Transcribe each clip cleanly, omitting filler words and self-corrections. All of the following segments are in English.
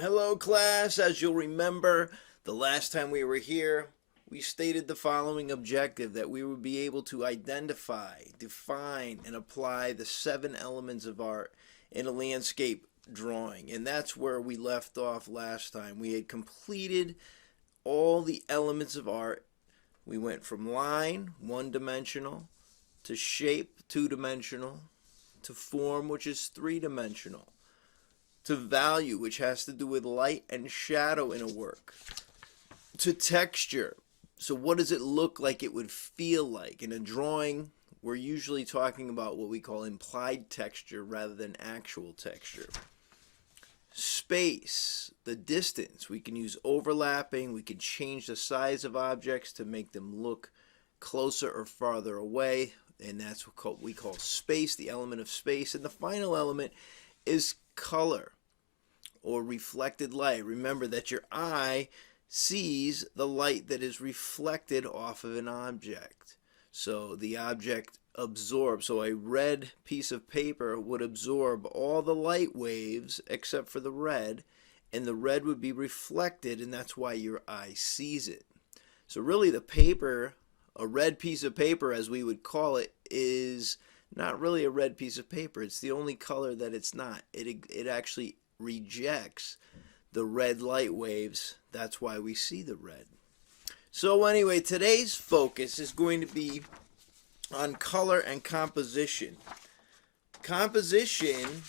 Hello, class. As you'll remember, the last time we were here, we stated the following objective that we would be able to identify, define, and apply the 7 elements of art in a landscape drawing. And that's where we left off last time. We had completed all the elements of art. We went from line, 1 dimensional, to shape, 2 dimensional, to form, which is 3 dimensional, to value, which has to do with light and shadow in a work, to texture. So, what does it look like it would feel like? In a drawing, we're usually talking about what we call implied texture rather than actual texture. Space, the distance. We can use overlapping, we can change the size of objects to make them look closer or farther away, and that's what we call space, the element of space. And the final element is color or reflected light. Remember that your eye sees the light that is reflected off of an object. So the object absorbs. So a red piece of paper would absorb all the light waves except for the red, and the red would be reflected, and that's why your eye sees it. So really the paper, a red piece of paper as we would call it, is not really a red piece of paper. It's the only color that it's not. It actually rejects the red light waves. That's why we see the red. So anyway, today's focus is going to be on color and composition. Composition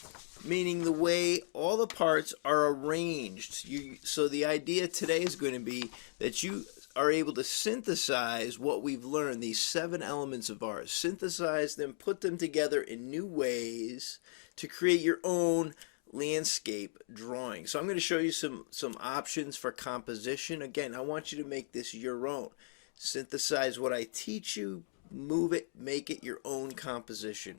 meaning the way all the parts are arranged. So the idea today is going to be that you are able to synthesize what we've learned, these 7 elements of art, synthesize them, put them together in new ways to create your own landscape drawing. So I'm going to show you some options for composition. Again, I want you to make this your own. Synthesize what I teach you, move it, make it your own composition.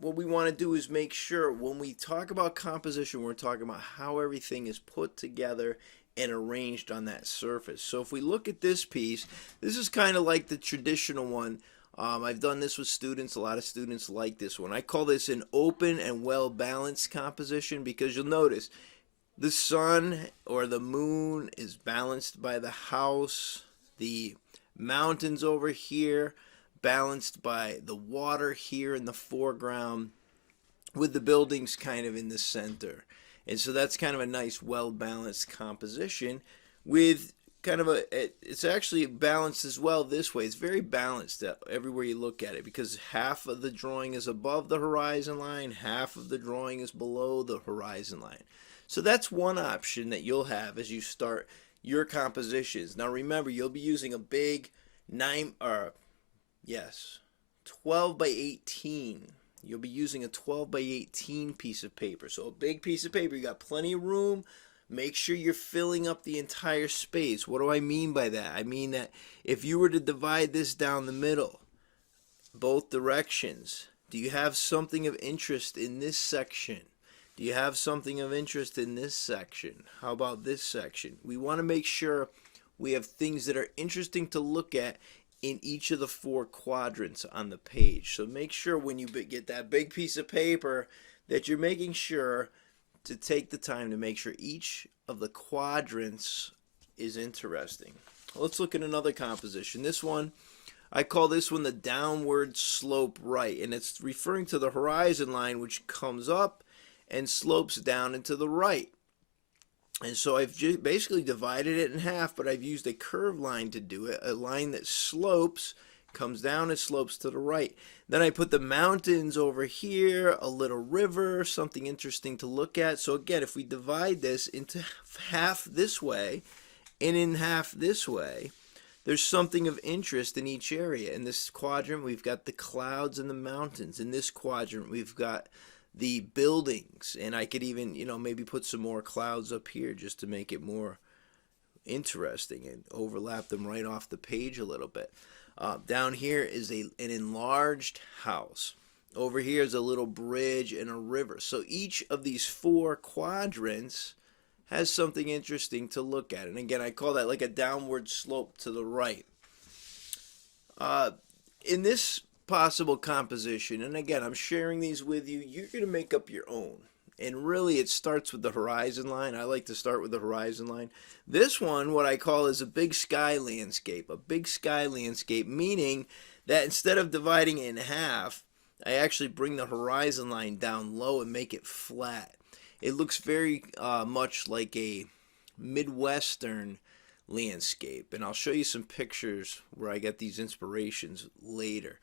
What we want to do is make sure when we talk about composition, we're talking about how everything is put together and arranged on that surface. So if we look at this piece, this is kind of like the traditional one. I've done this with students. A lot of students like this one. I call this an open and well-balanced composition because you'll notice the sun or the moon is balanced by the house, the mountains over here balanced by the water here in the foreground, with the buildings kind of in the center. And so that's kind of a nice well-balanced composition with kind of it's actually balanced as well this way. It's very balanced everywhere you look at it because half of the drawing is above the horizon line, half of the drawing is below the horizon line. So that's one option that you'll have as you start your compositions. Now remember, you'll be using a big 12 by 18. You'll be using a 12 by 18 piece of paper. So a big piece of paper, you got plenty of room. Make sure you're filling up the entire space. What do I mean by that? I mean that if you were to divide this down the middle, both directions, do you have something of interest in this section? Do you have something of interest in this section? How about this section? We want to make sure we have things that are interesting to look at in each of the 4 quadrants on the page. So make sure when you get that big piece of paper that you're making sure to take the time to make sure each of the quadrants is interesting. Let's look at another composition. This one, I call this one the downward slope right, and it's referring to the horizon line which comes up and slopes down into the right. And so I've basically divided it in half, but I've used a curved line to do it, a line that slopes, comes down and slopes to the right. Then I put the mountains over here, a little river, something interesting to look at. So again, if we divide this into half this way and in half this way, there's something of interest in each area. In this quadrant, we've got the clouds and the mountains. In this quadrant, we've got the buildings, and I could even maybe put some more clouds up here just to make it more interesting and overlap them right off the page a little bit. Down here is an enlarged house. Over here is a little bridge and a river. So each of these 4 quadrants has something interesting to look at, and again I call that like a downward slope to the right. In this possible composition, and again I'm sharing these with you, you're going to make up your own. And really it starts with the horizon line. I like to start with the horizon line. This one, what I call, is a big sky landscape. A big sky landscape, meaning that instead of dividing it in half, I actually bring the horizon line down low and make it flat. It looks very much like a Midwestern landscape, and I'll show you some pictures where I get these inspirations later.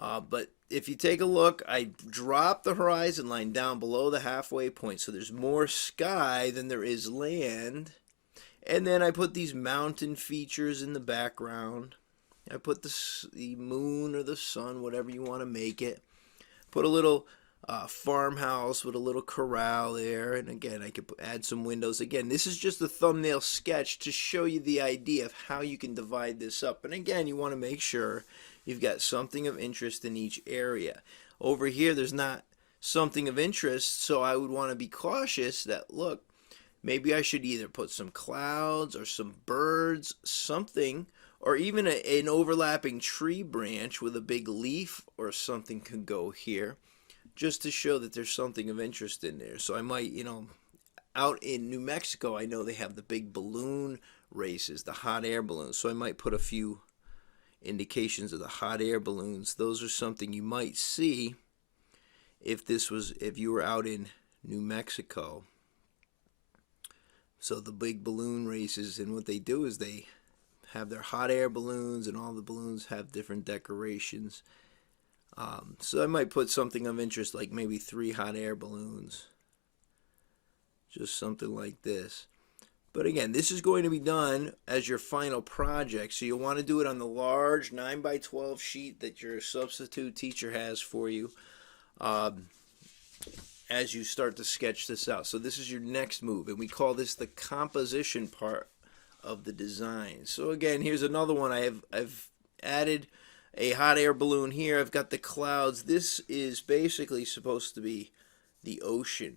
But if you take a look, I drop the horizon line down below the halfway point, so there's more sky than there is land. And then I put these mountain features in the background. I put the moon or the sun, whatever you want to make it. Put a little farmhouse with a little corral there, and again I could add some windows. Again, this is just a thumbnail sketch to show you the idea of how you can divide this up. And again, you want to make sure you've got something of interest in each area. Over here there's not something of interest, so I would want to be cautious that, look, maybe I should either put some clouds or some birds, something, or even an overlapping tree branch with a big leaf or something could go here, just to show that there's something of interest in there. So I might, out in New Mexico, I know they have the big balloon races, the hot air balloons. So I might put a few indications of the hot air balloons. Those are something you might see if you were out in New Mexico. So the big balloon races, and what they do is they have their hot air balloons, and all the balloons have different decorations. So I might put something of interest, like maybe 3 hot air balloons, just something like this. But again, this is going to be done as your final project, so you'll want to do it on the large 9x12 sheet that your substitute teacher has for you as you start to sketch this out. So this is your next move, and we call this the composition part of the design. So again, here's another one. I've added a hot air balloon here. I've got the clouds. This is basically supposed to be the ocean.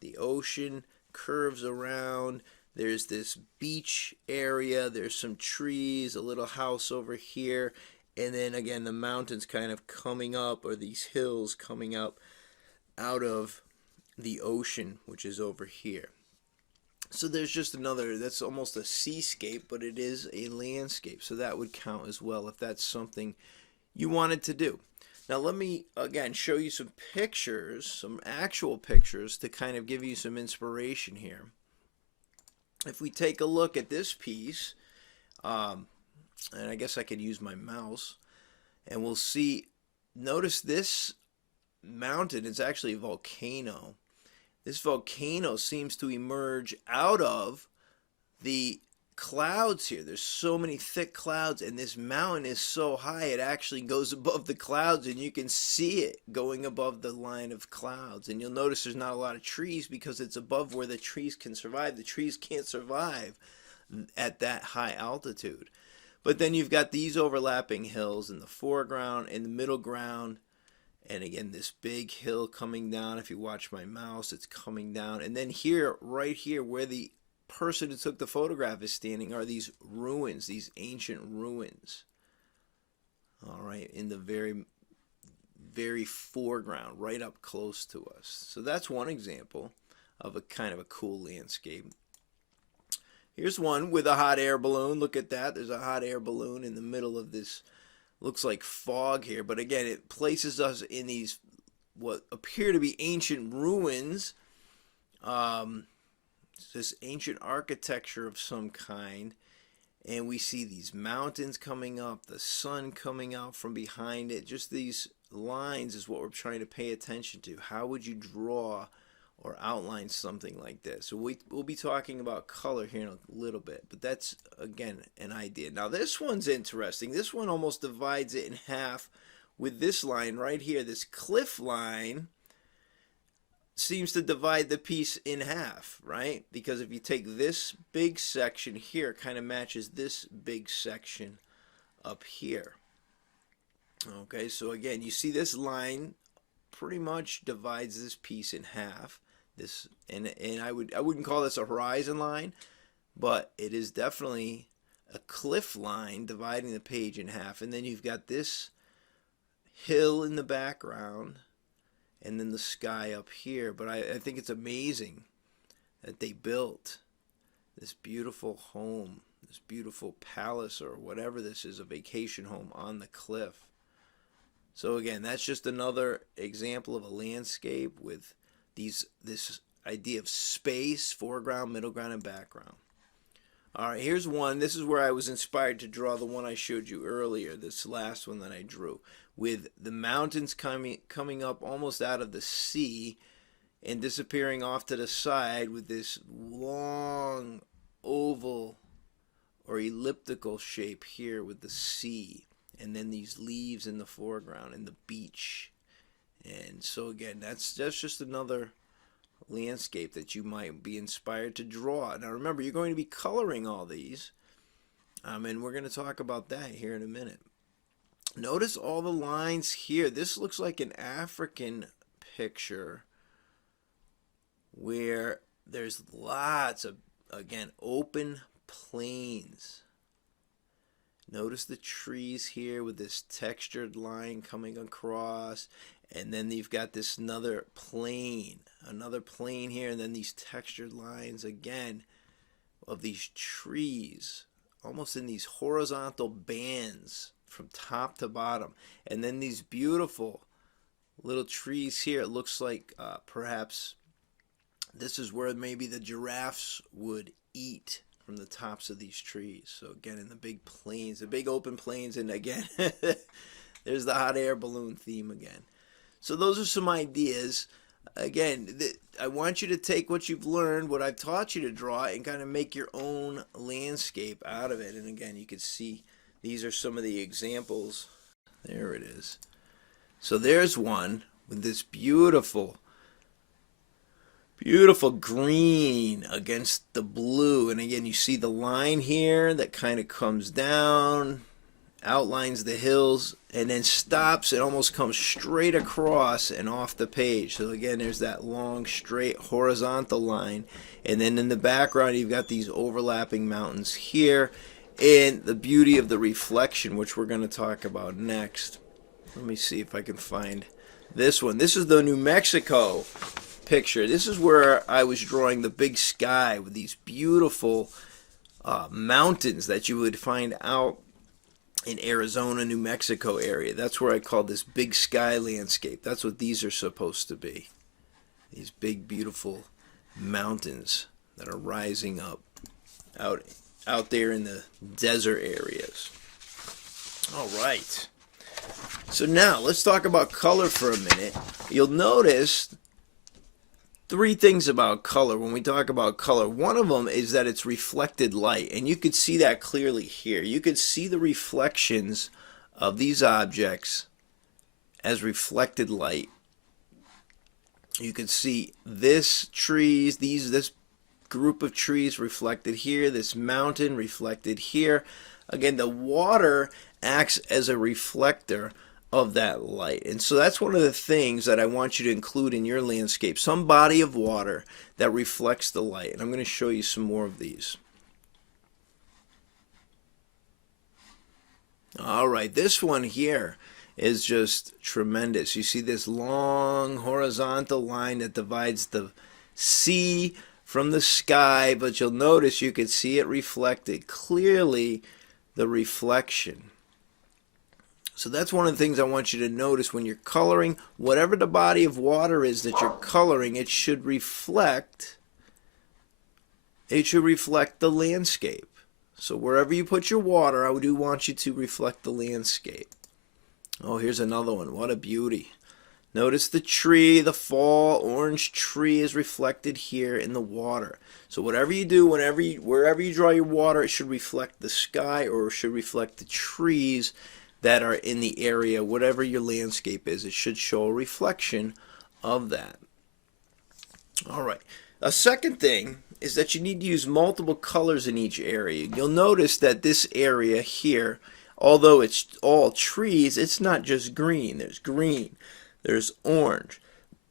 The ocean curves around. There's this beach area. There's some trees, a little house over here, and then again the mountains kind of coming up, or these hills coming up out of the ocean, which is over here. So there's just another, that's almost a seascape, but it is a landscape. So that would count as well if that's something you wanted to do. Now let me again show you some pictures, some actual pictures, to kind of give you some inspiration here. If we take a look at this piece, and I guess I could use my mouse, and we'll see, notice this mountain is actually a volcano. This volcano seems to emerge out of the clouds here. There's so many thick clouds, and this mountain is so high it actually goes above the clouds, and you can see it going above the line of clouds. And you'll notice there's not a lot of trees because it's above where the trees can survive. The trees can't survive at that high altitude. But then you've got these overlapping hills in the foreground, in the middle ground, and again this big hill coming down. If you watch my mouse, it's coming down. And then here, right here, where the person who took the photograph is standing, are these ruins, these ancient ruins. All right, in the very, very foreground, right up close to us. So that's one example of a kind of a cool landscape. Here's one with a hot air balloon. Look at that. There's a hot air balloon in the middle of this, looks like fog here, but again it places us in these what appear to be ancient ruins. This ancient architecture of some kind, and we see these mountains coming up, the sun coming out from behind it. Just these lines is what we're trying to pay attention to. How would you draw or outline something like this? So we'll be talking about color here in a little bit, but that's again an idea. Now this one's interesting. This one almost divides it in half with this line right here. This cliff line seems to divide the piece in half, right? Because if you take this big section here, it kind of matches this big section up here. Okay, so again, you see this line pretty much divides this piece in half. This and I wouldn't call this a horizon line, but it is definitely a cliff line dividing the page in half. And then you've got this hill in the background, and then the sky up here. But I think it's amazing that they built this beautiful home, this beautiful palace, or whatever this is, a vacation home on the cliff. So again, that's just another example of a landscape with this idea of space, foreground, middle ground, and background. All right, here's one. This is where I was inspired to draw the one I showed you earlier, this last one that I drew, with the mountains coming up almost out of the sea and disappearing off to the side with this long oval or elliptical shape here with the sea, and then these leaves in the foreground and the beach. And so again, that's just another landscape that you might be inspired to draw. Now remember, you're going to be coloring all these, and we're going to talk about that here in a minute. Notice all the lines here. This looks like an African picture where there's lots of, again, open plains. Notice the trees here with this textured line coming across, and then you've got this another plane here, and then these textured lines again of these trees, almost in these horizontal bands from top to bottom, and then these beautiful little trees here. It looks like perhaps this is where maybe the giraffes would eat, from the tops of these trees. So again, in the big plains, the big open plains, and again there's the hot air balloon theme again. So those are some ideas. Again, I want you to take what you've learned, what I've taught you to draw, and kind of make your own landscape out of it. And again, you can see these are some of the examples. There it is. So there's one with this beautiful green against the blue, and again you see the line here that kind of comes down, outlines the hills, and then stops and almost comes straight across and off the page. So again, there's that long straight horizontal line, and then in the background you've got these overlapping mountains here, and the beauty of the reflection, which we're going to talk about next. Let me see if I can find this one. This is the New Mexico picture. This is where I was drawing the big sky with these beautiful mountains that you would find out in Arizona, New Mexico area. That's where I call this big sky landscape. That's what these are supposed to be. These big, beautiful mountains that are rising up out there in the desert areas. All right. So now let's talk about color for a minute. You'll notice three things about color when we talk about color. One of them is that it's reflected light, and you could see that clearly here. You could see the reflections of these objects as reflected light. You could see this group of trees reflected here, this mountain reflected here. Again, the water acts as a reflector of that light. And so that's one of the things that I want you to include in your landscape, some body of water that reflects the light. And I'm going to show you some more of these. All right, this one here is just tremendous. You see this long horizontal line that divides the sea from the sky, but you'll notice you can see it reflected clearly, the reflection. So that's one of the things I want you to notice when you're coloring. Whatever the body of water is that you're coloring, it should reflect the landscape. So wherever you put your water, I do want you to reflect the landscape. Oh, here's another one. What a beauty. Notice the tree, the fall orange tree is reflected here in the water. So whatever you do, wherever you draw your water, it should reflect the sky, or it should reflect the trees that are in the area. Whatever your landscape is, it should show a reflection of that. All right. A second thing is that you need to use multiple colors in each area. You'll notice that this area here, although it's all trees, it's not just green. There's orange,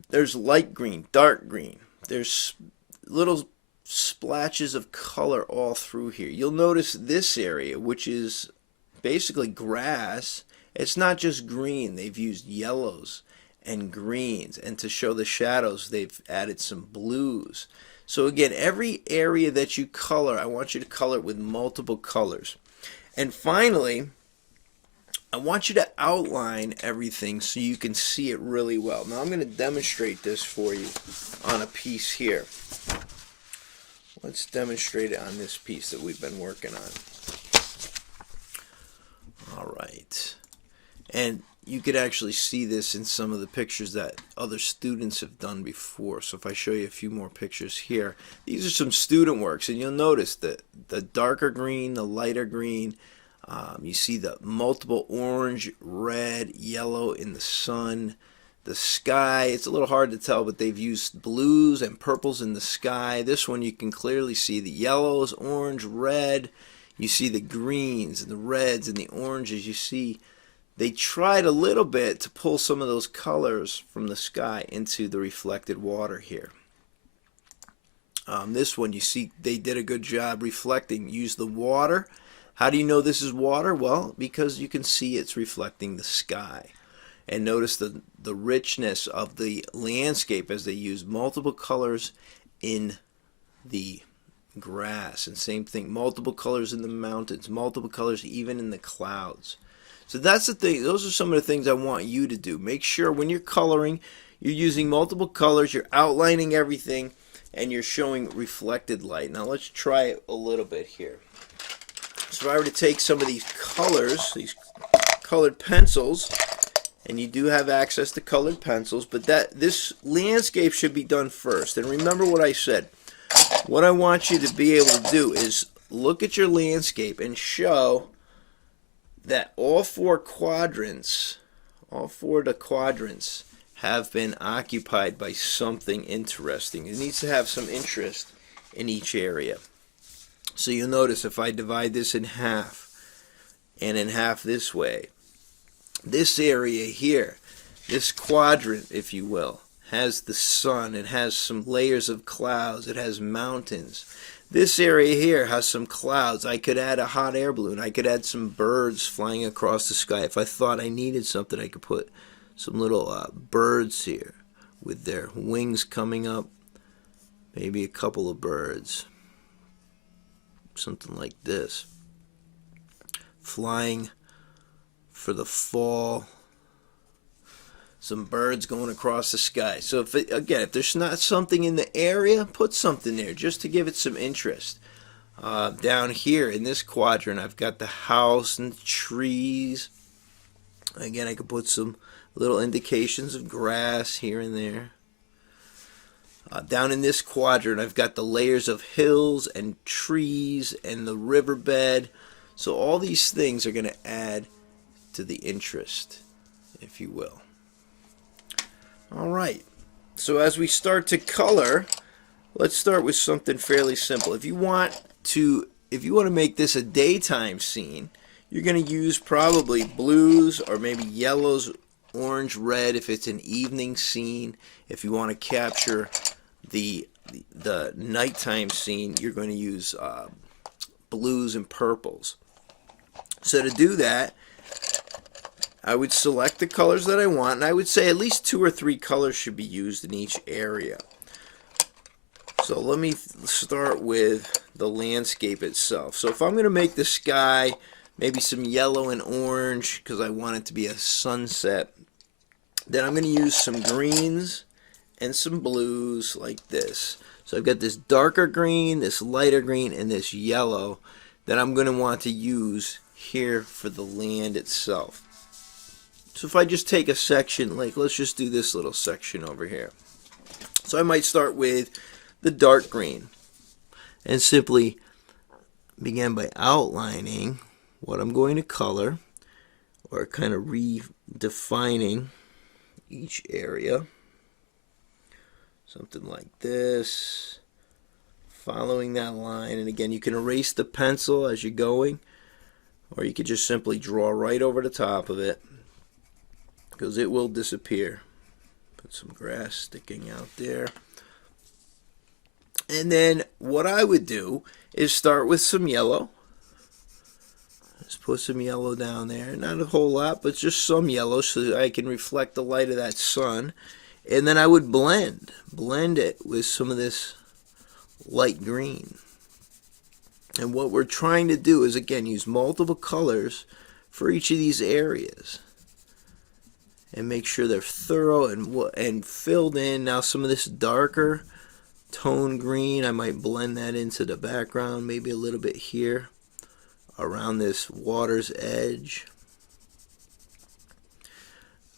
there's light green, dark green. There's little splashes of color all through here. You'll notice this area, which is basically grass, it's not just green. They've used yellows and greens, and to show the shadows they've added some blues. So again, every area that you color, I want you to color it with multiple colors. And finally, I want you to outline everything so you can see it really well. Now I'm going to demonstrate this for you on a piece here. Let's demonstrate it on this piece that we've been working on. All right. And you could actually see this in some of the pictures that other students have done before. So if I show you a few more pictures here, these are some student works, and you'll notice that the darker green, the lighter green, you see the multiple orange, red, yellow in the sun. The sky, it's a little hard to tell, but they've used blues and purples in the sky. This one you can clearly see the yellows, orange, red. You see the greens and the reds and the oranges. You see they tried a little bit to pull some of those colors from the sky into the reflected water here. This one, you see they did a good job reflecting. Use the water. How do you know this is water? Well, because you can see it's reflecting the sky. And notice the richness of the landscape as they use multiple colors in the grass. And same thing, multiple colors in the mountains, multiple colors even in the clouds. So that's the thing. Those are some of the things I want you to do. Make sure when you're coloring, you're using multiple colors, you're outlining everything, and you're showing reflected light. Now let's try it a little bit here. So if I were to take some of these colors, these colored pencils, and you do have access to colored pencils, but this landscape should be done first. And remember what I said. What I want you to be able to do is look at your landscape and show that all four of the quadrants have been occupied by something interesting. It needs to have some interest in each area. So you'll notice if I divide this in half and in half this way, this area here, this quadrant, if you will, has the sun, it has some layers of clouds, it has mountains. This area here has some clouds. I could add a hot air balloon. I could add some birds flying across the sky. If I thought I needed something, I could put some little birds here with their wings coming up. Maybe a couple of birds. Something like this. Flying for the fall. Some birds going across the sky. So if there's not something in the area, put something there just to give it some interest. Down here in this quadrant, I've got the house and the trees. Again, I could put some little indications of grass here and there. Down in this quadrant, I've got the layers of hills and trees and the riverbed. So all these things are going to add to the interest, if you will. All right. So as we start to color, let's start with something fairly simple. If you want to make this a daytime scene, you're going to use probably blues or maybe yellows, orange, red if it's an evening scene. If you want to capture the nighttime scene, you're going to use blues and purples. So to do that, I would select the colors that I want, and I would say at least 2 or 3 colors should be used in each area. So let me start with the landscape itself. So if I'm going to make the sky maybe some yellow and orange because I want it to be a sunset, then I'm going to use some greens and some blues like this. So I've got this darker green, this lighter green, and this yellow that I'm going to want to use here for the land itself. So if I just take a section, like let's just do this little section over here. So I might start with the dark green and simply begin by outlining what I'm going to color, or kind of redefining each area. Something like this, following that line. And again, you can erase the pencil as you're going, or you could just simply draw right over the top of it, because it will disappear. Put some grass sticking out there. And then what I would do is start with some yellow. Just put some yellow down there. Not a whole lot, but just some yellow so that I can reflect the light of that sun. And then I would blend it with some of this light green. And what we're trying to do is, again, use multiple colors for each of these areas. And make sure they're thorough and filled in. Now some of this darker tone green, I might blend that into the background, maybe a little bit here around this water's edge.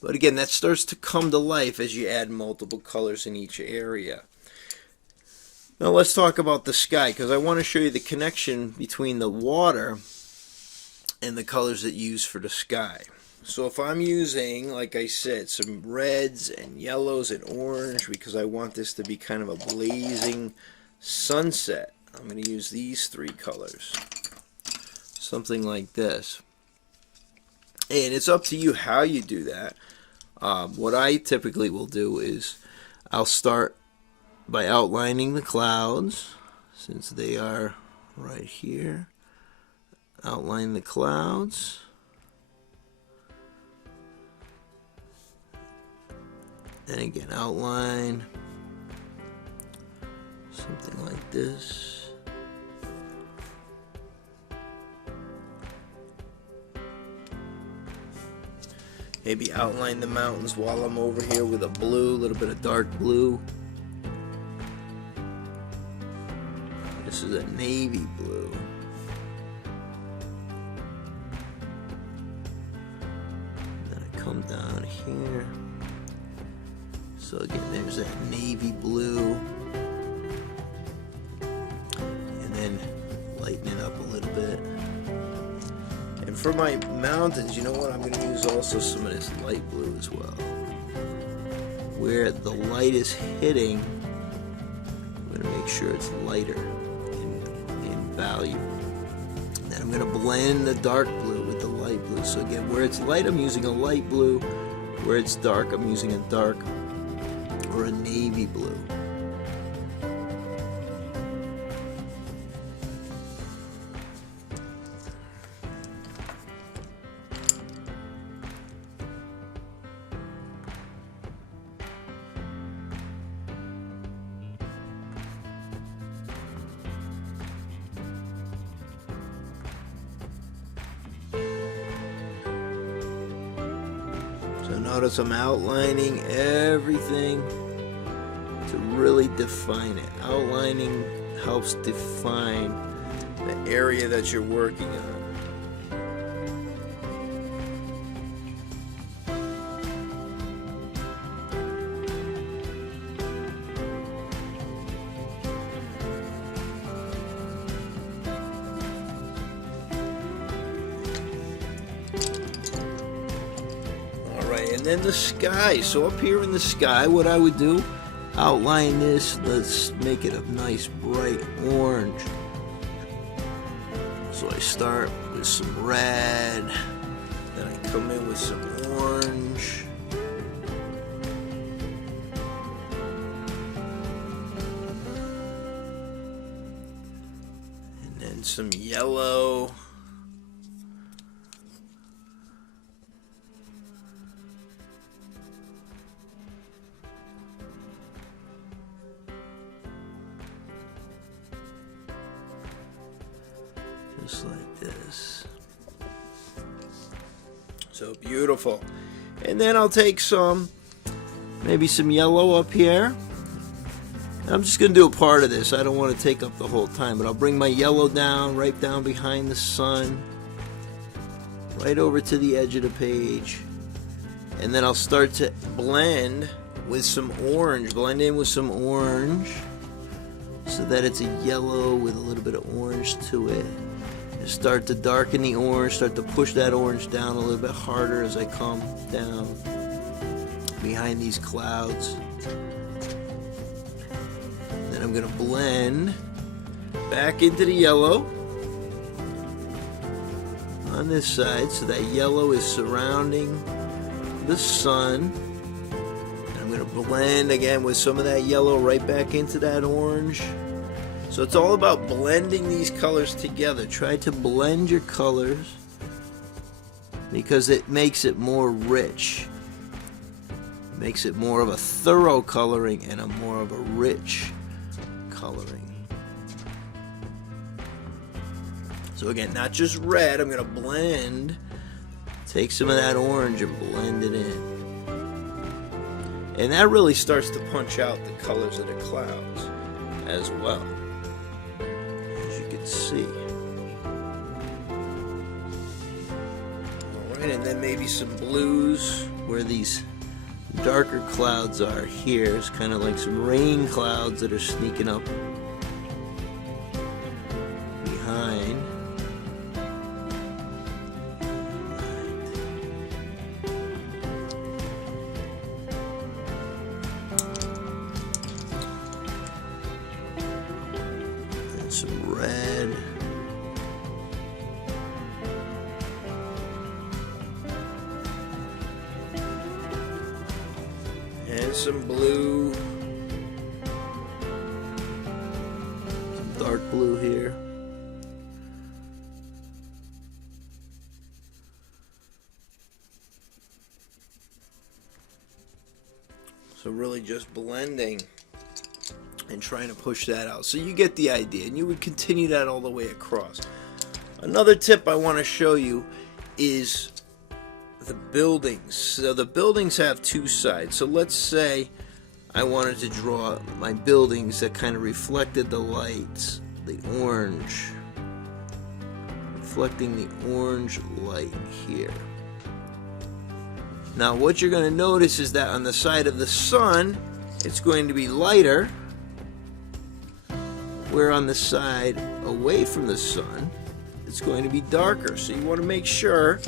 But again, that starts to come to life as you add multiple colors in each area. Now let's talk about the sky, because I want to show you the connection between the water and the colors that you use for the sky. So if I'm using, like I said, some reds and yellows and orange, because I want this to be kind of a blazing sunset, I'm going to use these three colors. Something like this. And it's up to you how you do that. What I typically will do is I'll start by outlining the clouds, since they are right here. Outline the clouds. And again, outline something like this. Maybe outline the mountains while I'm over here with a blue, a little bit of dark blue. This is a navy blue. And then I come down here. So again, there's that navy blue. And then lighten it up a little bit. And for my mountains, you know what? I'm going to use also some of this light blue as well. Where the light is hitting, I'm going to make sure it's lighter in value. And then I'm going to blend the dark blue with the light blue. So again, where it's light, I'm using a light blue. Where it's dark, I'm using a dark or a navy blue. So notice I'm outlining everything to really define it. Outlining helps define the area that you're working on. And then the sky. So up here in the sky, what I would do, outline this. Let's make it a nice bright orange. So I start with some red, then I come in with some orange, and then some yellow. Just like this. So beautiful. And then I'll take maybe some yellow up here. And I'm just going to do a part of this. I don't want to take up the whole time, but I'll bring my yellow down, right down behind the sun, right over to the edge of the page. And then I'll start to blend with some orange, blend in with some orange, so that it's a yellow with a little bit of orange to it. Start to darken the orange, start to push that orange down a little bit harder as I come down behind these clouds. Then I'm going to blend back into the yellow on this side, so that yellow is surrounding the sun. And I'm going to blend again with some of that yellow right back into that orange. So it's all about blending these colors together. Try to blend your colors because it makes it more rich. Makes it more of a thorough coloring and a more of a rich coloring. So again, not just red, I'm going to blend, take some of that orange and blend it in. And that really starts to punch out the colors of the clouds as well, as you can see. Alright, and then maybe some blues where these darker clouds are here. It's kind of like some rain clouds that are sneaking up behind. And some red. And some blue, some dark blue here. So really just blending and trying to push that out. So you get the idea, and you would continue that all the way across. Another tip I want to show you is the buildings. So the buildings have two sides. So let's say I wanted to draw my buildings that kind of reflected the lights, the orange, reflecting the orange light here. Now what you're going to notice is that on the side of the sun it's going to be lighter, where on the side away from the sun it's going to be darker. So you want to make sure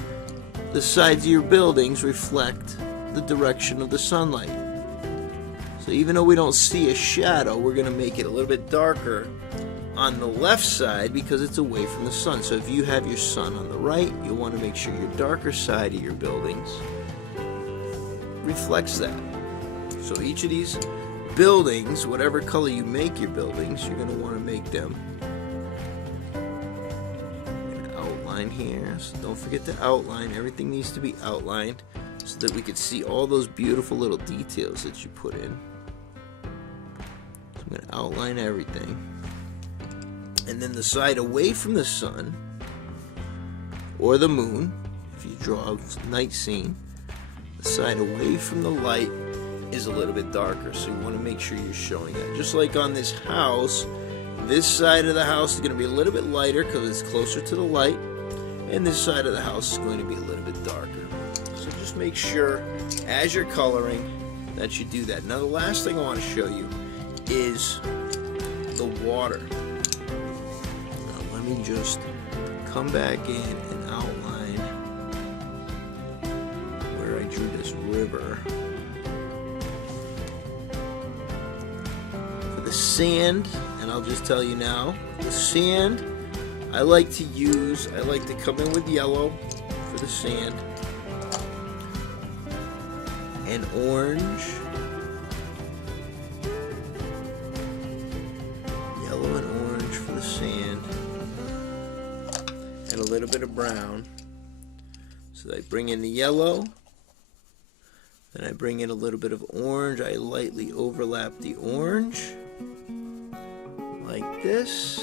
the sides of your buildings reflect the direction of the sunlight. So even though we don't see a shadow, we're going to make it a little bit darker on the left side because it's away from the sun. So if you have your sun on the right, you'll want to make sure your darker side of your buildings reflects that. So each of these buildings, whatever color you make your buildings, you're going to want to make them here. So don't forget to outline. Everything needs to be outlined so that we can see all those beautiful little details that you put in. So I'm going to outline everything. And then the side away from the sun or the moon, if you draw a night scene, the side away from the light is a little bit darker. So you want to make sure you're showing that. Just like on this house, this side of the house is going to be a little bit lighter because it's closer to the light. And this side of the house is going to be a little bit darker. So just make sure as you're coloring that you do that. Now the last thing I want to show you is the water. Now let me just come back in and outline where I drew this river. For the sand, and I'll just tell you now, the sand I like to come in with yellow for the sand and orange, yellow and orange for the sand, and a little bit of brown. So I bring in the yellow, then I bring in a little bit of orange. I lightly overlap the orange like this.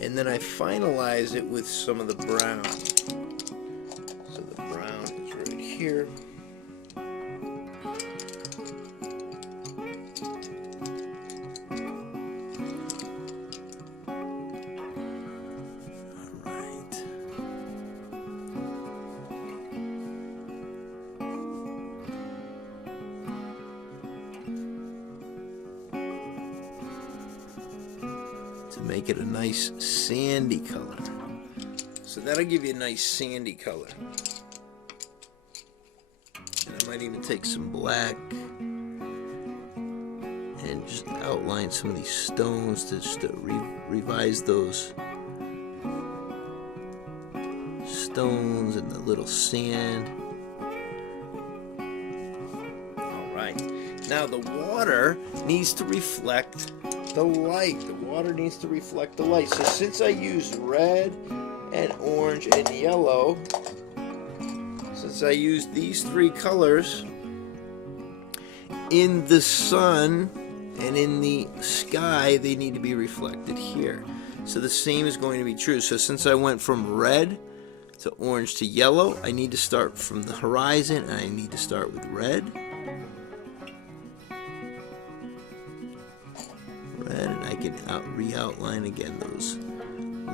And then I finalize it with some of the brown. So the brown is right here. Alright. To make it a nice sandy color. So that'll give you a nice sandy color. And I might even take some black and just outline some of these stones to just revise those stones and the little sand. Alright, now the water needs to reflect the light. The water needs to reflect the light. So since I used red and orange and yellow, Since I used these three colors in the sun and in the sky, they need to be reflected here. So the same is going to be true. So since I went from red to orange to yellow, I need to start from the horizon, and I need to start with red. Red, and I can re-outline again those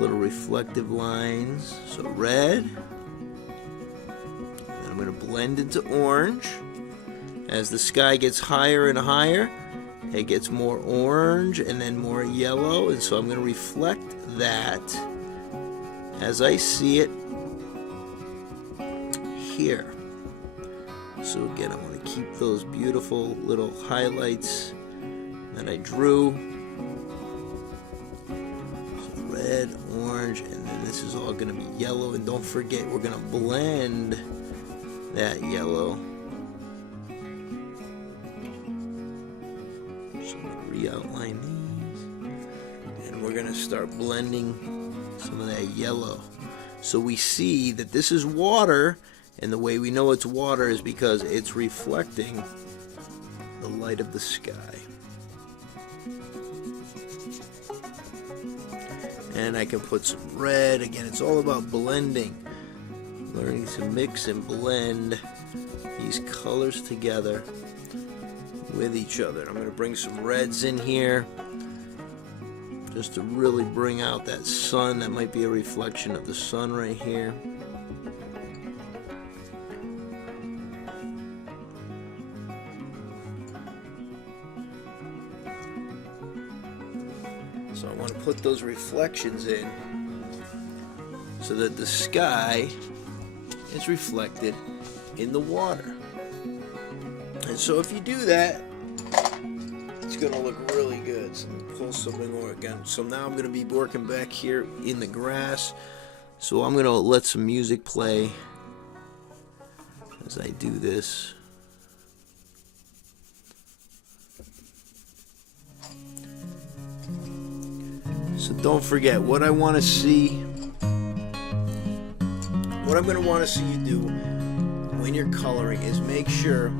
little reflective lines. So red. Then I'm going to blend into orange. As the sky gets higher and higher, it gets more orange and then more yellow, and so I'm going to reflect that as I see it here. So again, I want to keep those beautiful little highlights that I drew. So red, orange, and then this is all going to be yellow, and don't forget we're going to blend that yellow. Re-outline these, and we're going to start blending some of that yellow. So we see that this is water, and the way we know it's water is because it's reflecting the light of the sky. And I can put some red. Again, it's all about blending, learning to mix and blend these colors together with each other. I'm going to bring some reds in here just to really bring out that sun. That might be a reflection of the sun right here. So I want to put those reflections in so that the sky is reflected in the water. And so if you do that, it's going to look really good. So I'm going to pull something over again. So now I'm going to be working back here in the grass. So I'm going to let some music play as I do this. So don't forget, what I want to see, what I'm going to want to see you do when you're coloring is make sure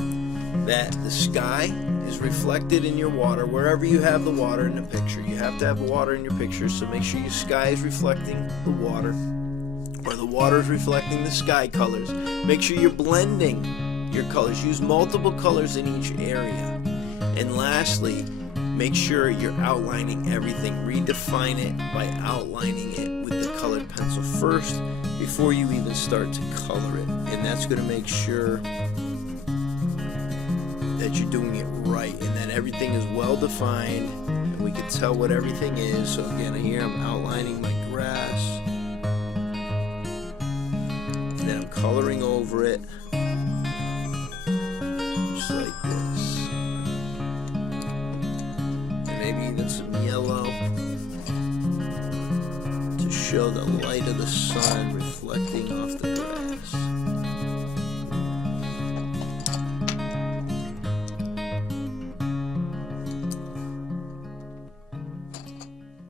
that the sky is reflected in your water. Wherever you have the water in the picture, you have to have water in your picture, so make sure your sky is reflecting the water, or the water is reflecting the sky colors. Make sure you're blending your colors. Use multiple colors in each area. And lastly, make sure you're outlining everything. Redefine it by outlining it with the colored pencil first before you even start to color it. And that's going to make sure that you're doing it right and that everything is well defined and we can tell what everything is. So again, here I'm outlining my grass, and then I'm coloring over it just like this, and maybe even some yellow to show the light of the sun reflecting off the